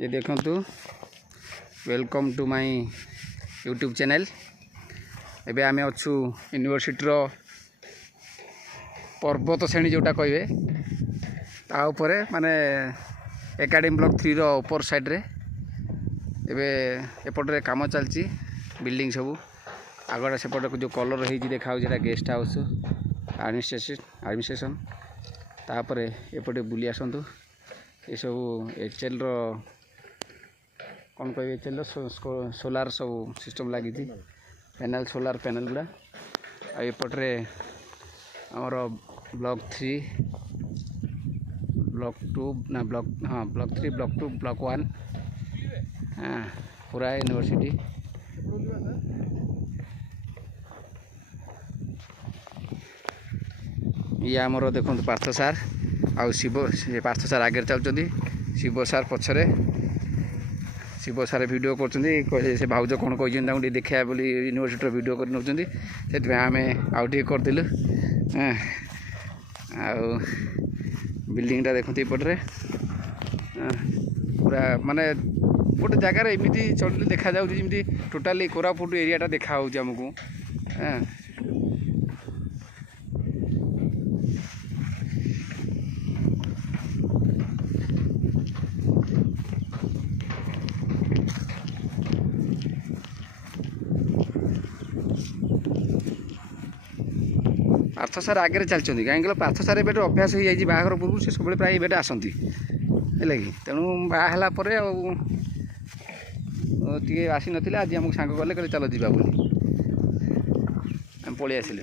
ये देखंतु welcome to my YouTube channel. एबे आमे अच्छु यूनिवर्सिटी रो पर्वत श्रेणी जोटा कहे ता उपरे माने एकेडमी ब्लॉक 3 रो ऊपर साइड रे एबे एपटे काम चलची बिल्डिंग सब आगड़ा सेपटे जो कलर हो देखा गेस्ट हाउस एडमिनिस्ट्रेशन तापरे एपटे बुली आसतु ये सब एचएल रो कौन कह एचएल रो सोलार सब सिस्टम लगी पैनल सोलार पैनल गुड़ा आपटे आमर ब्लॉक 3 ब्लॉक 2 ना ब्लॉक हाँ ब्लॉक 3 ब्लॉक 2 ब्लॉक 1 हाँ पूरा यूनिवर्सिटी ये आमर देखो पार्थ सार आउ शिव पार्थ सार आगे चलते शिव सार पछरे शिव सार वीडियो कर से भाउज कौन कही देखा बोली यूनिवर्सिटी वीडियो कर नौ से आम आउटे करदेलु बिल्डिंगटा देखते पटे पूरा माने गोटे जगार एमती चलते देखा जमी टोटाली कोरापुट एरियाटा देखा आमको पार्थ सार आगे चलते कहीं पार्थ सार एबे अभ्यास हो जाए बाहर पूर्व से सब प्राय एबे आसती है कि तेणु बाहला टे आसी ना आज आमको सांग कले कहले चलो जीवा बोली आम पलि आसिले।